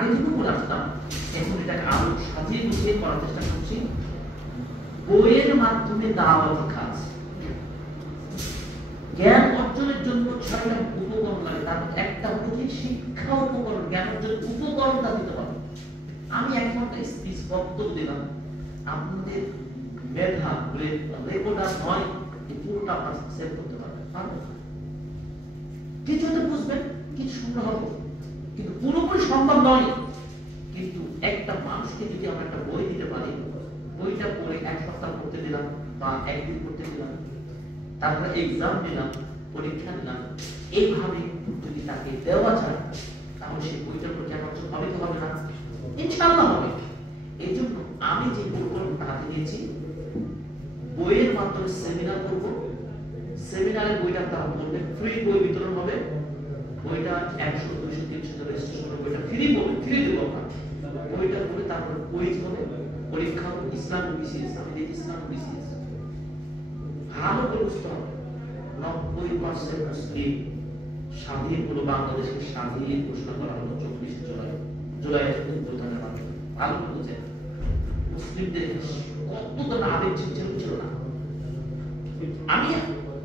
আগে থেকে করে আসলাম, এখন এটাকে আরো সাজিয়ে গুছিয়ে করার চেষ্টা করছি। বইয়ের মাধ্যমে দাওয়াতি কাজ, জ্ঞান অর্জনের জন্য 6টা উপকরণ লাগে, তার একটা হচ্ছে শিক্ষা উপকরণ, জ্ঞান অর্জনের উপকরণটা দিতে হবে। আমি এক ঘন্টা স্পিচ বক্তব্য দিলাম, আপনাদের মেধা রেকর্ডার নয় এই পুরোটা আপনার সেভ করতে পারবেন, কিছু হয়তো বুঝবেন, কিছু শুনতে হবে, কিন্তু পুরোপুরি সম্ভব নয়। কিন্তু একটা মানুষকে যদি আমরা একটা বই দিতে পারি, বইটা পড়ে এক সপ্তাহ পড়তে দিলাম বা একদিন পড়তে দিলাম, তারপরে এক্সাম দিলাম, পরীক্ষা দিলাম, এইভাবে যদি তাকে দেওয়া যায় তাহলে সেই বইটার প্রতি আমার হবে তো হবে না? ইনশাআল্লাহ হবে। এই জন্য আমি যে উপকরণটা হাতে নিয়েছি, বইয়ের মাধ্যমে সেমিনার করব। সেমিনারে বইটা তারা পড়বে, ফ্রি বই বিতরণ হবে। বইটা 100, 200, 300 রেজিস্ট্রেশন হবে, বইটা ফ্রি বই ফ্রি দেব আমরা। বইটা পড়ে তারপর কুইজ হবে, পরীক্ষা হবে, ইসলাম বিসিএস, আমি দেখি ইসলাম বিসিএস ভালো করে বুঝতে হবে। 90% মুসলিম স্বাধীন হলো, বাংলাদেশের স্বাধীন ঘোষণা করা হলো 24 জুলাই, জুলাইয়ের উদ্বোধনের মাধ্যমে। ভালো বুঝে মুসলিমদের কত না আবেগ ছিল না। আমি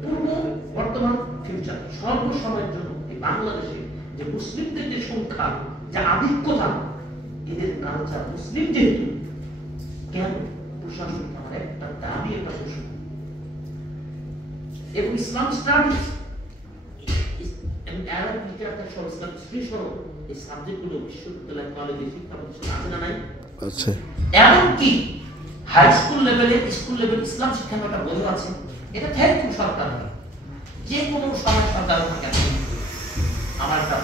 পূর্ব, বর্তমান, ফিউচার সর্বসময়ের জন্য এই বাংলাদেশে যে মুসলিমদের যে সংখ্যা, যে আধিক্যতা, এদের কালচার মুসলিম যেহেতু, কেন প্রশাসন আমার একটা দাবি, একটা প্রশ্ন, এবং ইসলাম স্টাডিজ এবং অ্যারাবিক লিটারেচার সহ ইসলাম হিস্ট্রি সহ এই সাবজেক্টগুলো বিশ্ববিদ্যালয়, কলেজে, শিক্ষা প্রতিষ্ঠান আছে না নাই? আছে। এমনকি হাই স্কুল লেভেলে, স্কুল লেভেল ইসলাম শিক্ষা একটা বই আছে। এটা থ্যাঙ্কফুল সরকার, যে কোনো সময় সরকার থাকে আমার একটা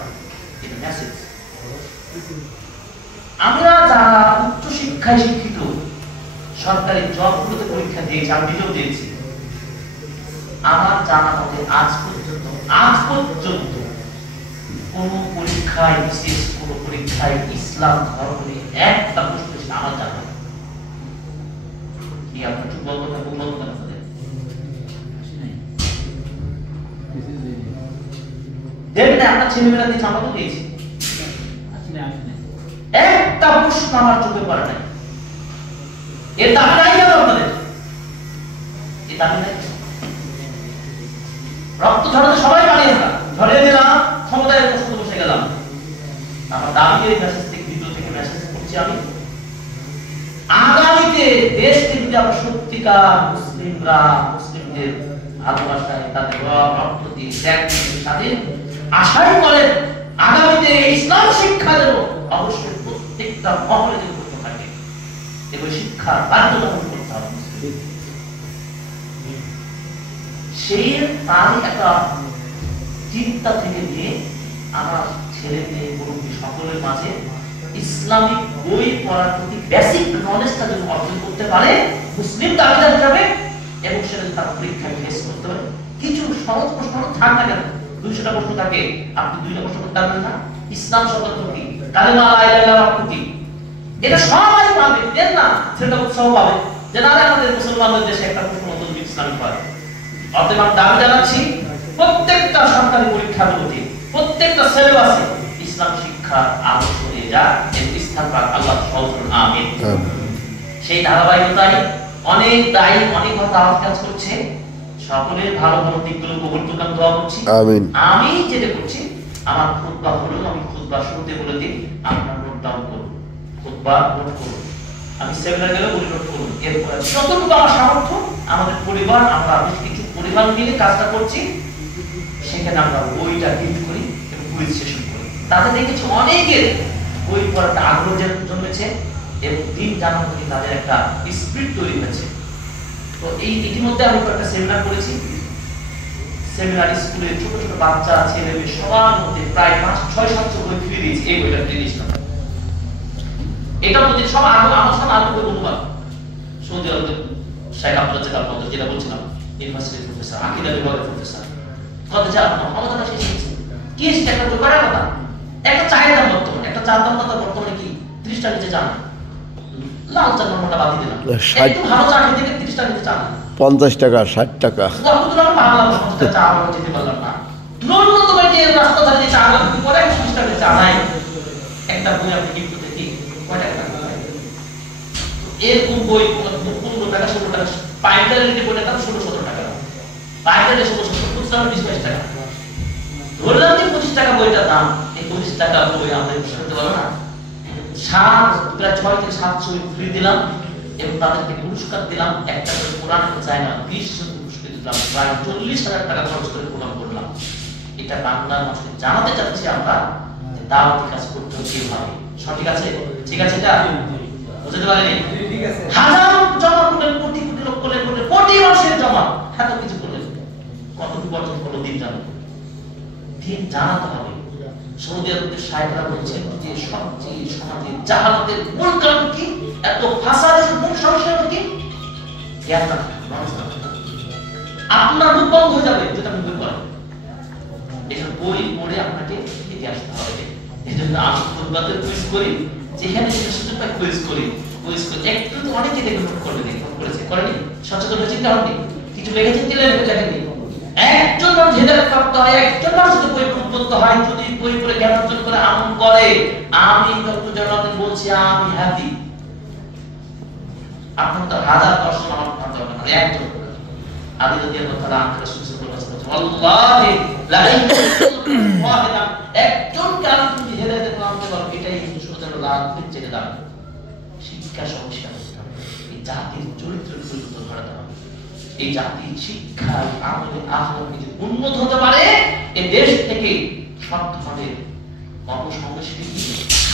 এটা মেসেজ। আমরা যারা উচ্চ শিক্ষায় শিক্ষিত, সরকারি জবগুলোতে পরীক্ষা দিয়েছি, আমি নিজেও দিয়েছি, আমার জানা মতে আজ পর্যন্ত কোন পরীক্ষায়, বিশেষ কোন পরীক্ষায় ইসলাম ধর্ম নিয়ে একটা প্রশ্ন ছিল আমার জানা। কি আপনার যুবক কথা বলবো না? দেখবেন আপনার ছেলেমেয়েরা দিয়েছে, আমরা তো দিয়েছি, একটা প্রশ্ন আমার চোখে পড়ে নাই। এর দাবি নাই কেন আপনাদের? এর দাবি নাই, রক্ত ঝরাতে সবাই পালিয়ে গেলাম, ঝরিয়ে দিলাম, ক্ষমতায় প্রশ্ন বসে গেলাম। আমার দাবি এই মেসেজ থেকে, ভিডিও থেকে মেসেজ করছি আমি, আগামীতে দেশকে যদি আমরা সত্যিকার মুসলিমরা মুসলিমদের ভালোবাসায়, তাদের রক্ত দিয়ে স্বাধীন আশাই করেন, আগামীতে ইসলাম শিক্ষা দেব, অবশ্যই প্রত্যেকটা মহলে যদি করতে থাকে এবং শিক্ষা বাধ্যতামূলক করতে হবে। সেই তারই একটা চিন্তা থেকে নিয়ে আমার ছেলে মেয়ে মুরব্বী সকলের মাঝে ইসলামিক বই পড়ার প্রতি বেসিক নলেজটা যদি অর্জন করতে পারে মুসলিম দাবিদার হিসাবে, এবং সেটা যদি তার পরীক্ষায় ফেস করতে পারে, কিছু সহজ প্রশ্ন থাক না কেন, 200টা প্রশ্ন থাকে, আপনি 2টা প্রশ্ন করতে পারবেন না? ইসলাম শব্দ কি, কালেমা লা ইলাহা ইল্লাল্লাহ কি, এটা সবাই পাবে, দেন না সেটা উৎসাহ পাবে যে না আমাদের মুসলমানদের দেশে একটা প্রশ্ন মতো ইসলামিক হয়। অতএব আমি দাবি জানাচ্ছি, প্রত্যেকটা সরকারি পরীক্ষাগুলোতে, প্রত্যেকটা সিলেবাসে ইসলাম শিক্ষা আদর্শ নিয়ে যাক এবং ইসলাম পাক আল্লাহ সহজ আমিন। সেই ধারাবাহিকতায় অনেক দায়ী, অনেক দাওয়াত কাজ করছে, সকলের ভালো ভালো দিকগুলো কবুল করতে আমি দোয়া করছি, আমিন। আমি যেটা করছি, আমার খুতবা হলো, আমি খুতবা শুরুতে বলে দিই, আপনারা নোট ডাউন করুন, খুতবা নোট করুন, আমি সেমিনার গেলে বলি নোট করুন। এরপর যতটুকু আমার সামর্থ্য, আমাদের পরিবার, আমরা বেশ কিছু পরিবার মিলে কাজটা করছি, সেখানে আমরা বইটা গিফট করি এবং কুইজ সেশন করি। তাতে দেখেছি অনেকের বই পড়ার আগ্রহ জন্মেছে এবং দিন জানার প্রতি তাদের একটা স্পিরিট তৈরি হয়েছে। তো এই ইতিমধ্যে আমি একটা সেমিনার করেছি, সেমিনার স্কুলে ছোট ছোট বাচ্চা, ছেলে মেয়ে সবার মধ্যে প্রায় 500-600 বই ফ্রি দিয়েছি। এই বইটা ফ্রি দিয়েছিলাম, এটা মধ্যে সব আমার সাথে আরো অনুবাদ, সৌদি আরবের শেখ আব্দুল জাকার পদ, যেটা বলছিলাম, ইউনিভার্সিটির প্রফেসর, আকিদা বিভাগের প্রফেসর, কত যা আমাদের শেষ হয়েছে কি একটা বই করার কথা, একটা চায়ের দাম বর্তমানে, একটা চার দাম কথা বর্তমানে কি 30 টাকা নিচে জানা, লাল চা নর্মালটা বাদ দিলাম, একটু ভালো চা খেতে গেলে 30 টাকা নিচে চা না, 50 টাকা 60 টাকা, আলহামদুলিল্লাহ বাংলা 50 টাকা চা আমরা যেতে পারলাম না। ন্যূনতম যে রাস্তা ধারে চা পরে 30 টাকা চা নাই, একটা বই আপনি গিফট করতে কি কয় টাকা এরকম বই 15 টাকা 16 টাকা পাইকারি রেটে বইটার দাম 16-17 টাকা পাইকারি 16-17 খুচরা 20-22 টাকা ধরলাম যে 25 টাকা বইটার দাম এই 25 টাকা বই আমরা ইউজ করতে পারবো না প্রায় 6 থেকে 700 ফ্রি দিলাম এবং তাদেরকে পুরস্কার দিলাম একটা করে কোরআন চায় না 20 জন পুরস্কার দিলাম প্রায় 40,000 টাকা খরচ করে কোরআন করলাম এটা বাংলার মানুষকে জানাতে চাচ্ছি আমরা যে দাওয়াতি কাজ করতে হবে কিভাবে সঠিক আছে ঠিক আছে এটা বুঝতে পারেনি ঠিক আছে হাজার জমা করলেন কোটি কোটি লোক করলেন কোটি মানুষের জমা এত কিছু করলেন কতটুকু অর্জন করলো দিন জানো দিন জানাতে হবে সৌদি আরবের সাহেবরা বলছেন যে সবচেয়ে সমাজের জাহালাতের মূল কারণ কি এত ফাসাদের মূল সমস্যা কি জ্ঞান না আপনার মুখ বন্ধ হয়ে যাবে যেটা মুখে করেন এটা বই পড়ে আপনাকে এগিয়ে আসতে হবে এজন্য আমি খুতবাতে কুইজ করি যেখানে যেটা সুযোগ পাই কুইজ করি একটু তো অনেকে দেখে নোট করবে দেখে করেছে করেনি সচেতন হয়েছে কারণে কিছু লিখেছেন কি লেখেননি একজন মানুষ হেদায়েত প্রাপ্ত হয় একজন মানুষ যদি বই উদ্বুদ্ধ হয় যদি বই পড়ে জ্ঞান অর্জন করে আমল করে আমি ডক্টর জালালউদ্দিন বলছি আমি হ্যাপি আপনার তো হাজার দর্শন আমার মানতে হবে না একজন আলী রাদিয়াল্লাহু তাআলা আনহু রাসূলুল্লাহ সাল্লাল্লাহু আলাইহি ওয়াসাল্লাম আল্লাহি লা ইলাহা একজন কারণ যদি হেদায়েতের নাম দেওয়া এটাই সুন্দর লাভ চেয়ে দাও শিক্ষা সংস্কার এই জাতির চরিত্র পরিবর্তন করাতে হবে এই জাতির শিক্ষা আমলে আখলাকে যদি উন্নত হতে পারে এই দেশ থেকে সব ধরনের অপসংস্কৃতি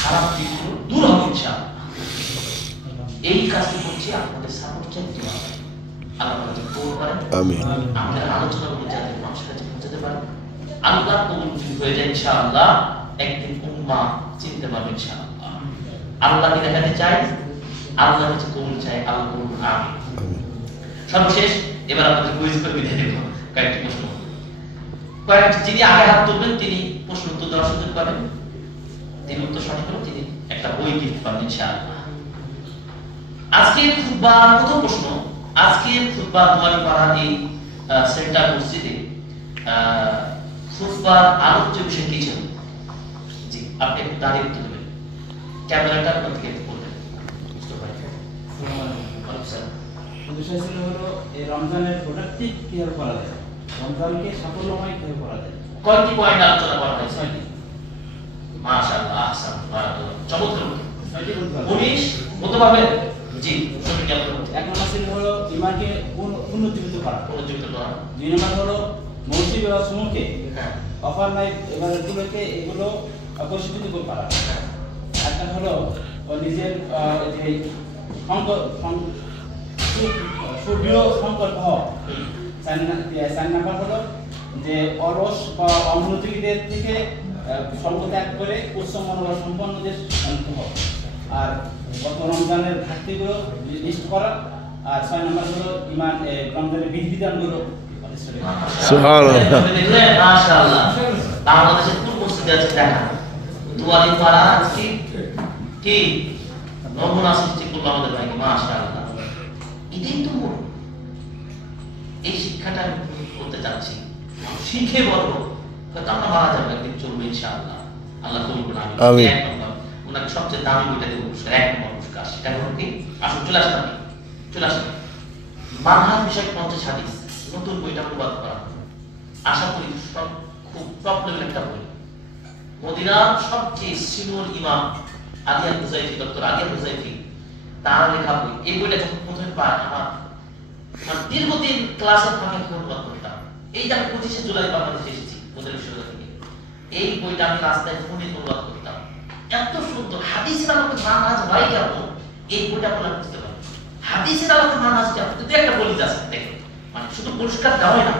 খারাপ দিকগুলো দূর হবে ইনশাআল্লাহ এই কাজটি করছি আপনাদের সাপোর্ট চাইতে হবে আল্লাহ তাআলা কবুল করেন আমিন আমাদের আলোচনাগুলো যাতে মানুষের কাছে পৌঁছাতে পারে আল্লাহ কবুল হয়ে যায় ইনশাআল্লাহ একদিন উম্মাহ চিনতে পারবে ইনশাআল্লাহ আল্লাহকে দেখাতে চাই আল্লাহর কাছে কবুল চাই আল্লাহ কবুল আমিন সর্বশেষ এবার আপনাদের কুইজ করে বিদায় দেব কয়েকটি প্রশ্ন কয়েকটি যিনি আগে হাত তুলবেন তিনি প্রশ্ন উত্তর দেওয়ার সুযোগ পাবেন তিনি উত্তর সঠিক হলে তিনি একটা বই গিফট পাবেন ইনশাআল্লাহ আজকের খুতবার প্রথম প্রশ্ন আজকের খুতবা দুয়ারিপাড়া এই সেন্টার মসজিদে খুতবার আলোচ্য বিষয় কি ছিল জি আপনি একটু দাঁড়িয়ে উত্তর দেবেন ক্যামেরাটা আপনার দিকে বলবেন বিষয় ছিল হলো এই রমজানের প্রোডাক্টিভ কিভাবে করা যায় রমজানকে সাফল্যময় কিভাবে করা যায় কয়টি পয়েন্ট আলোচনা করা হয়েছে ছয়টি মাশাআল্লাহ আহসান বারাকাল্লাহ চমৎকার 19 বলতে পারবেন জি শুনুন আপনি এক নম্বর ছিল হলো ঈমানকে পুনরুজ্জীবিত করা দুই নম্বর হলো মসজিদ বা সমূহকে অফার নাই এবারগুলোকে এগুলো প্রশিক্ষিত করা একটা হলো নিজের যে সুদৃঢ় সংকল্প হওয়া চার নাম্বার হলো যে অলস বা অমনোযোগীদের থেকে সর্ব ত্যাগ করে উচ্চ মনোবল সম্পন্নদের অন্তর্ভুক্ত হওয়া আর গত রমজানের ঘাটতিগুলো লিস্ট করা আর 6 নাম্বার হলো ঈমান রমজানের বিধিবিধানগুলো সুবহানাল্লাহ মাশাআল্লাহ বাংলাদেশে কোন মসজিদে আছে দেখা দুয়ারিপাড়া কি নমুনা সৃষ্টি করলো আমাদের ভাই মাশাআল্লাহ এটাই তো এই শিক্ষাটা আমি করতে চাচ্ছি শিখে বড় হয়তো আমরা মারা যাবো একদিন চলবে ইনশাআল্লাহ আল্লাহ কবুল করুন আমিন এক নম্বর ওনাকে সবচেয়ে দামি বইটা দেব পুরস্কার এক নম্বর পুরস্কার সেটা হলো কি আসুন চলে আসেন মানহাজ বিষয়ক 50 হাদিস নতুন বইটা অনুবাদ করা আশা করি সব খুব টপ লেভেল একটা বই মদিনার সবচেয়ে সিনিয়র ইমাম আলিয়া হুজাইফি ডক্টর আলিয়া হুজাইফি তার লেখা বই এই বইটা যখন প্রথমে পাই আমার দীর্ঘদিন ক্লাসের ফাঁকে অনুবাদ করতাম এই যে 25 জুলাই বাংলাদেশে এসেছি ওদের বিশ্ববিদ্যালয় থেকে এই বইটা আমি রাস্তায় ফোনে অনুবাদ করতাম এত সুন্দর হাদিসের আলোকে মানহাজ ভাই কেমন এই বইটা পড়লে বুঝতে পারবেন হাদিসের আলোকে মানহাজ কেমন যদি একটা বলি আছে দেখেন মানে শুধু পুরস্কার দেওয়াই না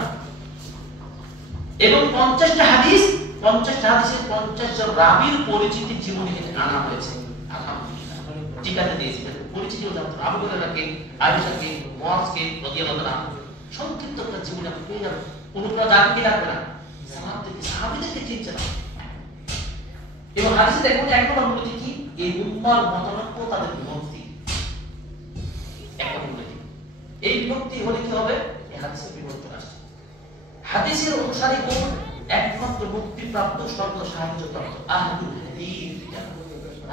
এবং 50টা হাদিসের 50 জন রাবীর পরিচিতি জীবনী থেকে আনা হয়েছে আলহামদুলিল্লাহ ঠিকানা দিয়েছি পরিচিতিও জানতো আবু হুরায়রাকে আয়েশাকে মুআজকে রাদিয়াল্লাহু তাআলা সংক্ষিপ্ত একটা জীবনী আপনি পেয়ে যাবেন অনুপ্রেরণা জাতিকে রাখবে না সাহাবীদেরকে চিনছে না এবং হাদিসে দেখুন এক নম্বর বলতে কি এই উম্মার মতানৈক্য তাদের বিভক্তি এক নম্বর বলতে এই বিভক্তি হলে কি হবে এই হাদিসের বিবর্তন আসছে হাদিসের অনুসারী কোন একমাত্র মুক্তিপ্রাপ্ত সর্ব সাহায্যপ্রাপ্ত আহলুল হাদিস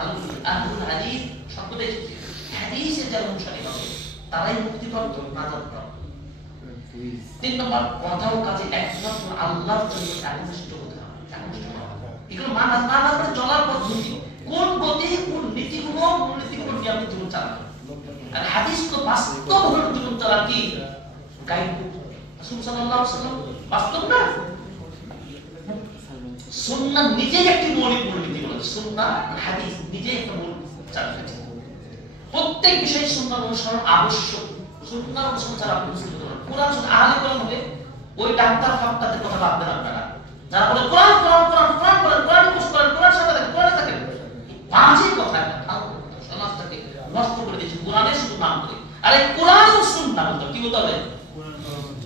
আহলুল হাদিস শব্দটা এসেছে হাদিসের যারা অনুসারী হবে তারাই মুক্তিপ্রাপ্ত নাজাতপ্রাপ্ত। 3 নম্বর কথা ও কাজে একমাত্র আল্লাহর জন্য একনিষ্ঠ হতে হবে, একনিষ্ঠ হতে হবে। এগুলো মানাজ মানে চলার পদ্ধতি, কোন গতি কোন নীতিগুলো মূলনীতিগুলো নিয়ে আপনি জীবন চালাবেন। আর হাদিস তো বাস্তব হলো জীবন চলার কি গাইড। রাসূল সাল্লাল্লাহু আলাইহি ওয়াসাল্লাম বাস্তব না, সুন্নাহ নিজেই একটি মৌলিক মূলনীতি বলেছে। সুন্নাহ হাদিস নিজেই একটা মূল চালিয়েছে। প্রত্যেক বিষয়ে সুন্নাহ অনুসরণ আবশ্যক। সুন্নাহ অনুসরণ ছাড়া আপনি মুসলিম হতে পারবেন। কোরআন শুধু আহলে কোরআন হবে, ওই ডাক্তার ফাক্তারদের কথা ভাববেন আপনারা, যারা বলে কোরআন কোরআন কোরআন কোরআন বলেন, কোরআন কোর্স করেন, কোরআন সাথে থাকেন, কোরআনে থাকেন, বাজে কথা, সমাজটাকে নষ্ট করে দিয়েছে কোরআনের শুধু নাম করে। আরে কোরআন ও সুন্নাহ বলতে কি বলতে হবে?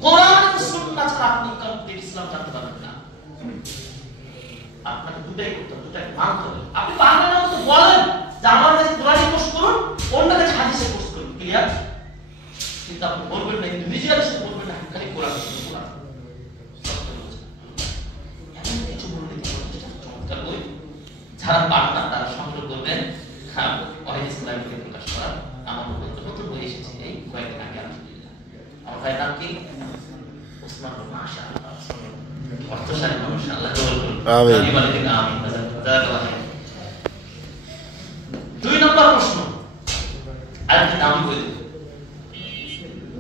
কোরআন ও সুন্নাহ ছাড়া আপনি কমপ্লিট ইসলাম জানতে পারবেন না। আপনাকে দুটাই করতে হবে, দুটাই মানতে হবে। আপনি পারবেন না তো বলেন যে আমার কাছে কোরআন কোর্স করুন, অন্য কাছে হাদিসের কোর্স করুন, ক্লিয়ার? কিন্তু আপনি বলবেন না, ইন্ডিভিজুয়ালি শুধু বলবেন না খালি কোরআন শুধু কোরআন। এমন কিছু মূলনীতি প্রতিষ্ঠা চমৎকার বই, যারা পারেন না তারা সংগ্রহ করবেন। ওয়াহিদ ইসলাম থেকে প্রকাশ করা আমার নতুন বই এসেছে এই কয়েকদিন আগে, আলহামদুলিল্লাহ। আমার ভাইয়ের নাম কি? ওসমান। মাশাআল্লাহ, অর্থশালী মানুষ, আল্লাহ কবুল করুন। আমিন আমিন। জাযাকাল্লাহ খাইর। 2 নম্বর প্রশ্ন, আরেকটা দামি বই দেব।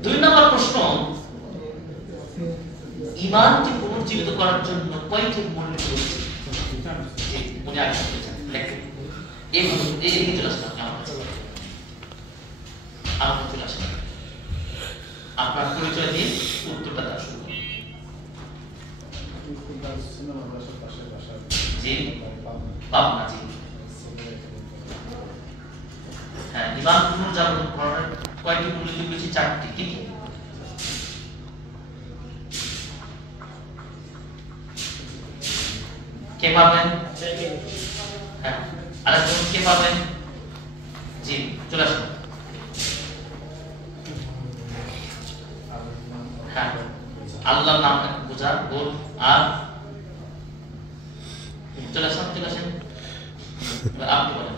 2 নম্বর প্রশ্ন, ঈমানকে পুনর্জীবিত করার জন্য কয়টি মূলনীতি রয়েছে? মনে রাখবেন, লেখেন। এই চলে আসলাম আমার কাছে, আমার চলে আসলাম। আপনার পরিচয় দিয়ে উত্তরটা দেওয়া শুরু করুন। জি, পাবনা। জি, হ্যাঁ। ঈমান পুনর্জাগরণ করার কয়টি মূলনীতি রয়েছে? 4টি। কি কি? কে পাবেন? হ্যাঁ, আরেকজন কে পাবেন? জি, চলে আসুন। হ্যাঁ, আল্লাহর নাম বোঝা বোধ। আর চলে আসেন, চলে আসেন। আপনি বলেন।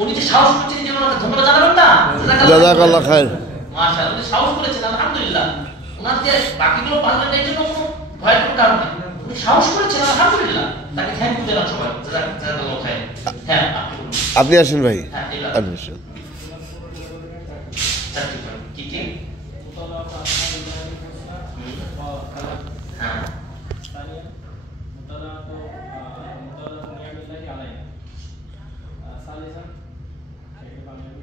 উনি যে সাহস করছেন, এই জন্য ধন্যবাদ জানাবেন না? জাযাকাল্লাহ খাইর। মাশাআল্লাহ, উনি সাহস করেছেন, আলহামদুলিল্লাহ। ওনার যে বাকিগুলো পারলেন না, এই জন্য কোনো ভয়ের কোনো কারণ নেই। উনি সাহস করেছেন, আলহামদুলিল্লাহ। তাকে থ্যাংক ইউ জানান সবাই। জাযাকাল্লাহ খাইর। হ্যাঁ, আপনি আসেন ভাই। হ্যাঁ, আপনি আসেন। কি কি? হ্যাঁ,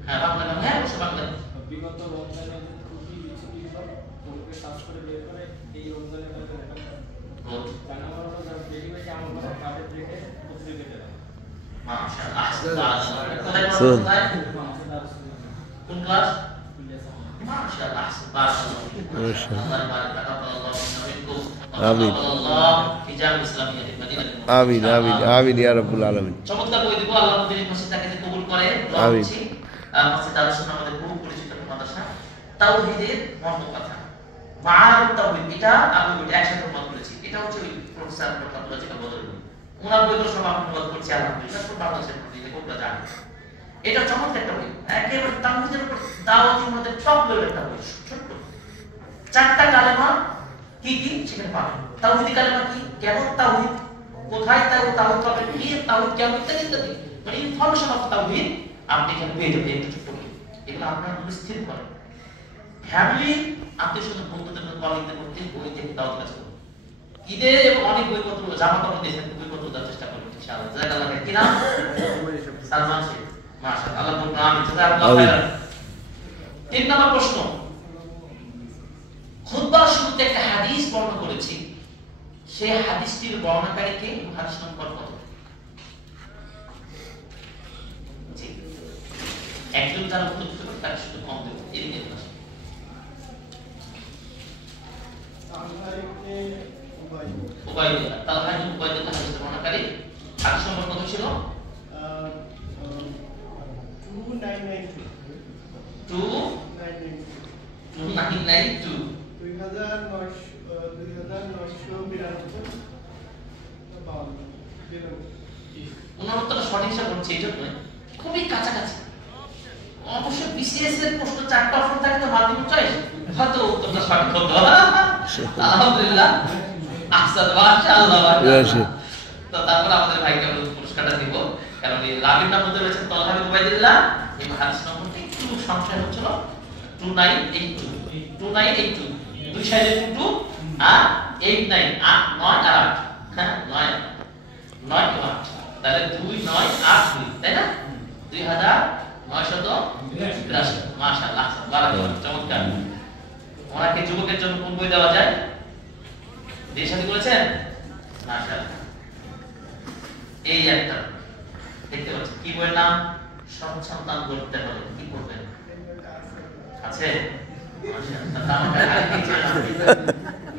হ্যাঁ, বাংলা নাম। হ্যাঁ, অবশ্যই বাংলা। বিগত রমজানে খুবই বিচ্ছিন্ন তোকে সার্চ করে বের করে এই রমজানের মধ্যে রেকর্ড জানা হলো যে বেশি বেশি আমার কথা কাটে দেখে বুঝতে পেরে দাও। মাশাআল্লাহ। কোন ক্লাস? মাশাআল্লাহ, বারাকাল্লাহ। আমিন আমিন আমিন আমিন ইয়া রাব্বুল আলামিন। চমৎকার বই দিব, আল্লাহ আমাদের এই মাসটাকে কবুল করে। আমিন। মাসে দারুস আমাদের বহু পরিচিত মাদ্রাসা। তাওহীদের মর্মকথা, মাআরিফ তাওহীদ, এটা আমি একসাথে অনুবাদ করেছি। এটা হচ্ছে ওই প্রফেসর ডক্টর যেটা বলেন, ওনার বইগুলো সব আমি অনুবাদ করছি, আলহামদুলিল্লাহ। সব বাংলাদেশের মধ্যে কোনটা জানেন। এটা চমৎকার একটা বই, একেবারে তাওহীদের উপর দাওয়াতের মধ্যে টপ লেভেলের একটা বই। ছোট্ট 4টা কালেমা কি কি সেখানে পাবেন। তাওহীদি কালেমা কি, কেন তাওহীদ, কোথায় তাওহীদ পাবেন, কি তাওহীদ কেন, ইত্যাদি ইত্যাদি। মানে ইনফরমেশন অফ তাওহীদ আপনি এখানে পেয়ে যাবেন। একটা ছোট্ট বই, এগুলো আপনার মনে স্থির করেন। ফ্যামিলি, আত্মীয়স্বজন, বন্ধুদের মধ্যে, কলিগদের মধ্যে বই থেকে দাওয়াত কাজ করুন। ঈদে অনেক বইপত্র, জামা কাপড় দিয়েছেন, বইপত্র দেওয়ার চেষ্টা করবেন ইনশাআল্লাহ। জাযাকাল্লাহ খাইর। কি নাম? সালমান শেখ। মাশাআল্লাহ, আল্লাহ বলুন আমিন। জাযাকাল্লাহ খাইর। 3 নম্বর প্রশ্ন, খুতবার শুরুতে একটা হাদিস বর্ণনা করেছি, সেই হাদিসটির বর্ণনাকারী কে? হাদিস নম্বর কত? জি, একজন যারা উত্তর দিতে পারে তাকে শুধু কম দেব। এদিকে আসুন। উবাইদুল্লাহ, তালহা ইবনে উবাইদুল্লাহ হাদিসের বর্ণনাকারী। হাদিস নম্বর কত ছিল? 2992 2992 উনার উত্তরটা সঠিক হিসাব হচ্ছে এই জন্য খুবই কাছাকাছি। অবশ্য বিসিএস এর প্রশ্ন 4টা অপশন থাকে তো মাল্টিপল চয়েস, হয়তো উত্তরটা সঠিক হতো। আলহামদুলিল্লাহ, আহসান, মাশাআল্লাহ, মাশাআল্লাহ। তো তারপর আমাদের ভাইকে আমরা পুরস্কারটা দিব, কারণ এই রাবির নাম মধ্যে রয়েছে তলহা বিন উবাইদুল্লাহ। এই হাদিস নম্বরটি একটু সংশয় হচ্ছিল, 2982 দুই সাইডে 22 আর 89 8 9 আর 8, হ্যাঁ 9 9 ও 8, তাহলে 2982, তাই না? 2982, মাশাআল্লাহ, বারাকাল্লাহ, চমৎকার। ওনাকে যুবকের জন্য কোন বই দেওয়া যায়? বিয়ে শাদী করেছেন? মাশাআল্লাহ। এই একটা দেখতে পাচ্ছেন, কি বইয়ের নাম? সন্তান গড়তে হলে কি করবেন? আছে? মাশাআল্লাহ, তা আমাকে আগে দিতে না।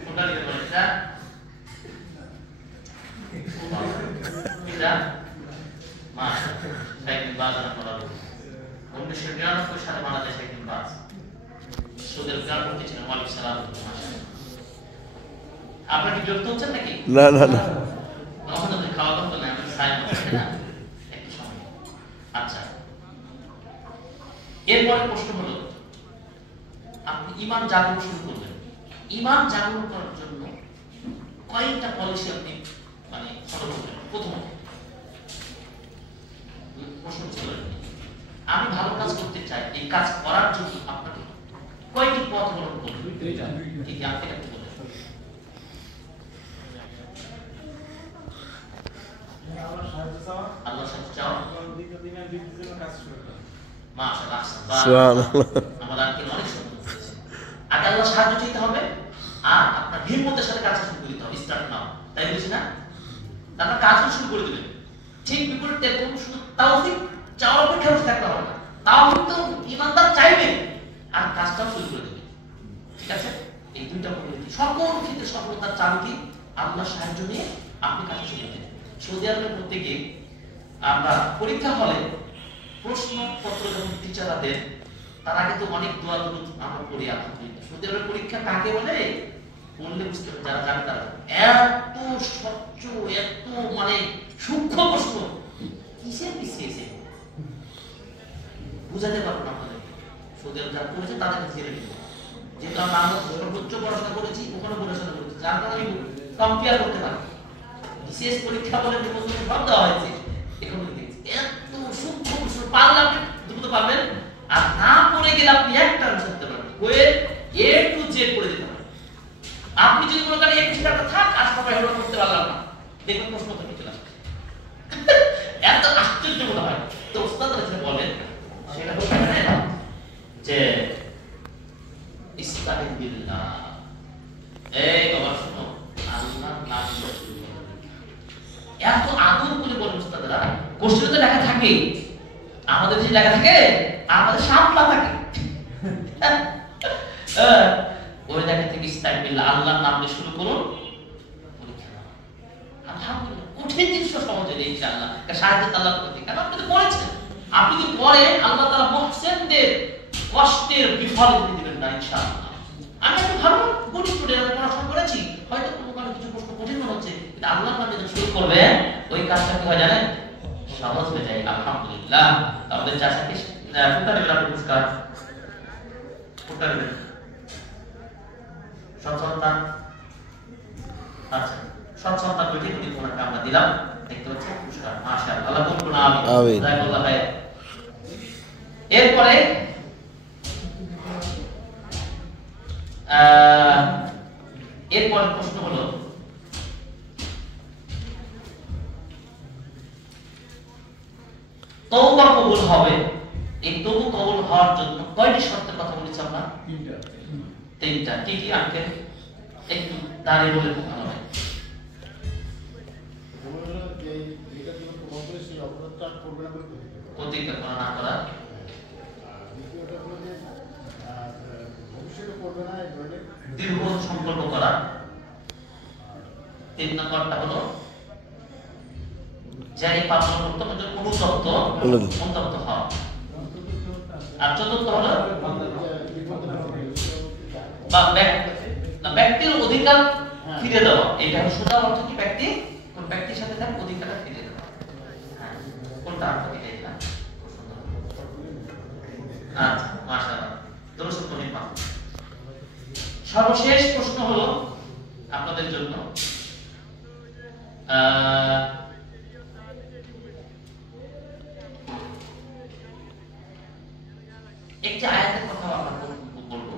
কোনটা নিতে বলেন? এটা মাশাআল্লাহ, সাইকিল বাজার করা। 1999 সালে বাংলাদেশ সাইকিল বাজ সুদের গ্রাম করতে ছিলেন। ওয়ালাইকুম সালাম। মাশাআল্লাহ। আপনারা কি বিরক্ত হচ্ছেন নাকি? না না না, তখন আপনি খাওয়া দাওয়া করলেন, আমি সাইন করছি না একটু সময়। আচ্ছা, এরপরে প্রশ্ন হলো, আপনি ঈমান জাগরণ শুরু করবেন। ঈমান জাগরণ করার জন্য কয়েকটা পলিসি আপনি মানে ফলো করবেন। প্রথমত প্রশ্ন ছিল, আমি ভালো কাজ করতে চাই, এই কাজ করার জন্য আপনাকে কয়টি পথ অবলম্বন করতে হবে? কি কি আপনি একটু বলেন। আল্লাহর সাথে চাও, মাশাআল্লাহ, সুবহানাল্লাহ। আমরা কি অনেক সুন্দর বলেছি। আগে আল্লাহর সাহায্য চাইতে হবে, আর আপনার হিম্মতের সাথে কাজ শুরু করতে হবে। স্টার্ট নাও, তাই বুঝি না? তারপর কাজ শুরু করে দিবেন। ঠিক বিপরীতে কোন শুধু তাওফিক চাওয়ার অপেক্ষা বসে থাকতে হবে না। তাওফিক তো ঈমানদার চাইবে, আর কাজটাও শুরু করে দেবে। ঠিক আছে? এই দুইটা পদ্ধতি সকল ক্ষেত্রে সফলতার চাবি কি? আল্লাহর সাহায্য নিয়ে আপনি কাজ শুরু করতে। সৌদি আরবে করতে গিয়ে আমরা পরীক্ষা হলে প্রশ্নপত্র যখন টিচাররা দেন, তার আগে তো অনেক দোয়া দরুদ আমরা পড়ি। আলহামদুলিল্লাহ, সৌদি আরবের পরীক্ষা কাকে বলে বললে বুঝতে হবে, যারা জানে তারা। এত স্বচ্ছ, এত মানে সূক্ষ্ম প্রশ্ন, কিসের বিসিএস বুঝাতে পারবো না আপনাদের। সৌদি আরব যারা করেছে তাদের কাছে জেনে নিতে, যেহেতু আমরা সর্বোচ্চ পড়াশোনা করেছি, ওখানে পড়াশোনা করেছি, যার কারণে আমি কম্পেয়ার করতে পারি। বিশেষ পরীক্ষা বলে যে প্রশ্ন সব দেওয়া হয়েছে, এখন এত সূক্ষ্ম প্রশ্ন পারলে আপনি দ্রুত পারবেন, আর না পড়ে গেলে আপনি একটা আনসার দিতে পারবেন, ওয়ে এ টু জেড পড়ে দিতে পারবেন। আপনি যদি মনে করেন একটু টাকা থাক, আশপাশে হেলো করতে পারলাম না, দেখুন প্রশ্ন তো চলে আসবে। এত আশ্চর্য মনে হয়। তো ওস্তাদরা যেটা বলেন সেটা হচ্ছে যে ইস্তাহিন বিল্লাহ, এই বাবা শুনো, আল্লাহর নাম নিয়ে শুরু করো। এত আদর করে বলেন ওস্তাদরা। কোশ্চেনে তো লেখা থাকে, আমাদের যে লেখা থাকে, আমাদের সামলা থাকে, ওই লেখা থেকে ইস্তাহিন বিল্লাহ, আল্লাহর নাম দিয়ে শুরু করুন, পরীক্ষা নাও। আলহামদুলিল্লাহ, কঠিন জিনিস সহজ হয়ে যায় ইনশাআল্লাহ, সাহায্য আল্লাহ করতে। কারণ আপনি তো পড়েছেন, আপনি যদি পড়েন, আল্লাহ তাআলা মুহসিনদের কষ্টের বিফল করে দিবেন না ইনশাআল্লাহ। আমি একটু ভালো গুড স্টুডেন্ট, আমি পড়াশোনা করেছি, হয়তো কোনো কারণে কিছু প্রশ্ন কঠিন মনে হচ্ছে, কিন্তু আল্লাহর নামে যখন শুরু করবেন, ওই কাজটা কি হয় জানেন? সহজ হয়ে যায়। আলহামদুলিল্লাহ, আমাদের চাচাকে কোনটা নেবেন আপনি পুরস্কার? কোনটা নেবেন? সন্তান, আচ্ছা সন্তান বইটি উনি ওনাকে আমরা দিলাম, দেখতে পাচ্ছেন পুরস্কার। মাশাআল্লাহ, আল্লাহ কবুল করুন, আমিন। জাযাকাল্লাহু খাইর। এরপরে প্রশ্ন হলো, তওবা কবুল হবে, এই তওবা কবুল হওয়ার জন্য কয়টি শর্তের কথা বলেছি আমরা? তিনটা। কি কি আঙ্কেল একটু দাঁড়িয়ে বলে ভালো হয়। প্রতিজ্ঞা করা না করা, দীর্ঘ সম্পর্ক করা, 3 নম্বরটা হলো যাই পালন করতে হবে অনুতপ্ত হওয়া, আর চতুর্থ হলো ব্যক্তির অধিকার ফিরে দেওয়া। এটা হলো সোজা অর্থ কি? ব্যক্তি কোন ব্যক্তির সাথে তার অধিকারটা ফিরে দেওয়া। কোনটা অর্থ কি? এটা মাশাআল্লাহ দরুদ পড়েন মা। সর্বশেষ প্রশ্ন হলো আপনাদের জন্য একটি আয়াতের কথা আমরা বলবো,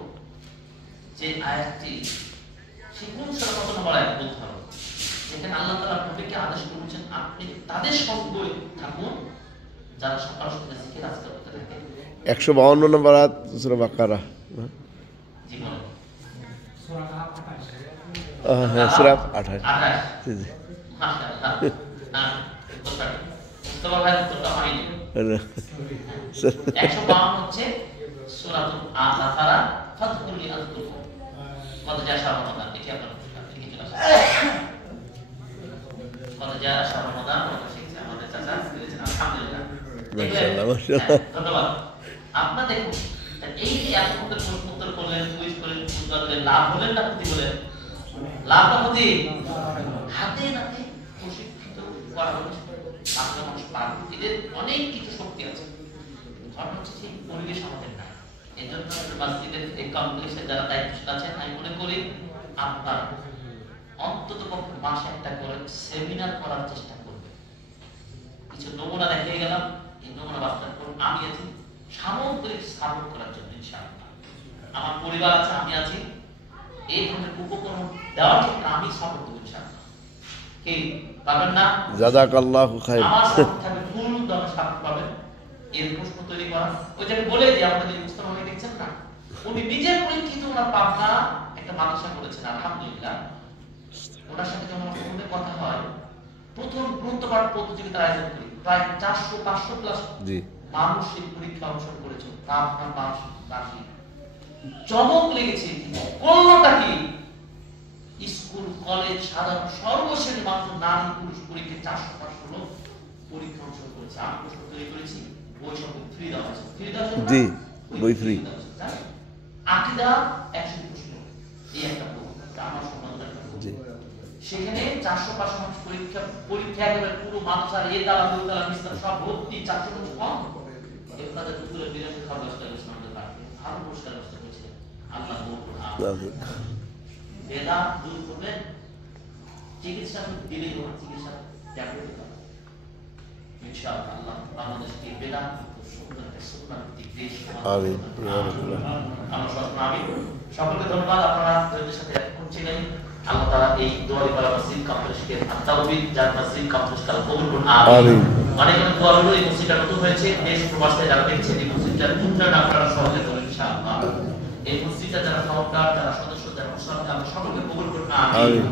যে আয়াতটি সে কোন সূরা কত নম্বর আয়াত বলতে হবে, যেখানে আল্লাহ তাআলা নবীকে আদেশ করেছেন আপনি তাদের সঙ্গে থাকুন যারা সকাল সন্ধ্যা জিকির আজকার করতে থাকে। 152 নম্বর আয়াত সূরা বাকারা। জীবন হ্যাঁ সূরা 28। 28 জি জি। মাশাআল্লাহ। মুস্তাফা ভাই উত্তরটা হয়নি। 152 হচ্ছে সূরাতুল আল-বাকারা ফাদকুরলি আযকুরকুম কদ জা শাহরু রমাদান। এটি আপনার ঠিক আছে। কদ জা শাহরু রমাদান শিখছে আমাদের চাচা বলেছেন আলহামদুলিল্লাহ। মাশাআল্লাহ মাশাআল্লাহ। ধন্যবাদ। আপনারা দেখুন এই যে এত প্রশ্ন উত্তর করলেন, কুইজ করলেন, উত্তর দিলেন, লাভ হলেন না ক্ষতি হলেন? লাভ না ক্ষতি? হাতে নাতে প্রশিক্ষিত করা হচ্ছে বাংলা মানুষ পারবে, এদের অনেক কিছু শক্তি আছে। কারণ হচ্ছে সেই পরিবেশ আমাদের নাই। এই জন্য মসজিদের এই কমপ্লেক্সে যারা দায়িত্বশীল আছেন আমি মনে করি আপনার অন্তত পক্ষে মাসে একটা করে সেমিনার করার চেষ্টা করবে। কিছু নমুনা দেখিয়ে গেলাম, এই নমুনা বাস্তবায়ন করুন। আমি আছি সামগ্রিক সাপোর্ট করার জন্য ইনশাআল্লাহ। আমার পরিবার আছে, আমি আছি এই ধরনের উপকরণ দেওয়ার ক্ষেত্রে আমি সাপোর্ট দেবো ইনশাআল্লাহ। কি পাবেন না? জাযাকাল্লাহু খাইর। আমার সাপোর্ট থাকবে, ফুল দমে সাপোর্ট পাবেন। এর প্রশ্ন তৈরি করা ওই যে বলে যে আমাদের মুস্তাফা ভাই দেখছেন না, উনি নিজে পরীক্ষিত ওনার পাবনা একটা মাদ্রাসা করেছেন আলহামদুলিল্লাহ। ওনার সাথে যখন ফোনে কথা হয়, প্রথম গ্রন্থপাঠ প্রতিযোগিতার আয়োজন করি, প্রায় 400-500 প্লাস জি মানুষ এই পরীক্ষা অংশগ্রহণ করেছে। তা আপনার বাসী চমক লেগেছে। করলোটা কি? স্কুল কলেজ সাধারণ সর্বশ্রেণীর মানুষ, নারী পুরুষ পরীক্ষা 400-500 লোক পরীক্ষা অংশগ্রহণ করেছে। আমি প্রশ্ন তৈরি করেছি, বই সব ফ্রি দেওয়া হয়েছে। ফ্রি দেওয়া হয়েছে জি বই ফ্রি। আকীদা 100 প্রশ্ন, এই একটা বই আমার সম্বন্ধে জি সেখানে 400-500 মানুষ পরীক্ষা একেবারে পুরো মাদ্রাসার এ তালা দুই তালা বিস্তার সব ভর্তি 400 মানুষ কম। এবারে দুপুরে বিরামে খাওয়া ব্যবস্থা করেছে আমাদের বাড়িতে, আরো পুরস্কার ব্যবস্থা করেছে। আল্লাহ আমিন। বেদা দূর করবেন, চিকিৎসা দিলেই হবে, চিকিৎসা ট্যাবলেট দিতে হবে ইনশাআল্লাহ। আল্লাহ বাংলাদেশকে বেদা সুন্দর একটা সুন্নাহ ভিত্তিক দেশ আমিন। আমরা সকলে আমিন। সকলকে ধন্যবাদ, আপনারা ধৈর্যের সাথে এতক্ষণ ছিলেন। আল্লাহ তাআলা এই দোয়ারিপাড়া মসজিদ কমপ্লেক্সকে আত্মাউবিদ যার মসজিদ কমপ্লেক্স তারা কবুল করুন আমিন। অনেক অনেক দোয়া হলো। এই মসজিদটা নতুন হয়েছে, দেশ প্রবাসে যারা দেখছেন এই মসজিদটার উন্নয়ন আপনারা সহজে করুন ইনশাআল্লাহ। এই মসজিদটা যারা সহকার, যারা সদস্য, যারা মুসলমান, আমরা সকলকে কবুল করুন আমিন।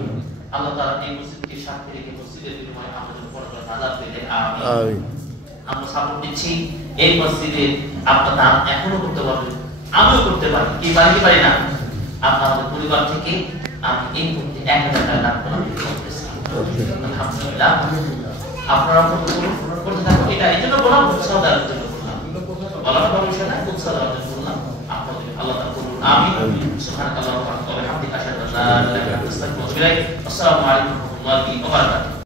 আল্লাহ তাআলা এই মসজিদকে সাথে রেখে মসজিদের বিনিময়ে আমাদের উপর নাজাত দিলেন আমিন। আমরা সাপোর্ট দিচ্ছি এই মসজিদে আপনারা এখনো করতে পারবেন, আমিও করতে পারি, কি পারি কি পারি না। আপনাদের পরিবার থেকে আমি এই মুহূর্তে 1000 টাকা দান করতেছি আলহামদুলিল্লাহ। আপনারা করতে থাকুন। এটা এই জন্য বললাম, উৎসাহ দেওয়ার জন্য বললাম, বলার কোনো বিষয় না, উৎসাহ দেওয়ার জন্য বললাম। আপনাদের আল্লাহ তাআলা করুন আমিন। সুবহানাল্লাহি ওয়া বিহামদিহি আশহাদু আল্লা ইলাহা ইল্লাল্লাহ ওয়া আস্তাগফিরুল্লাহ। আসসালামু আলাইকুম ওয়া রাহমাতুল্লাহি ওয়া বারাকাতুহু।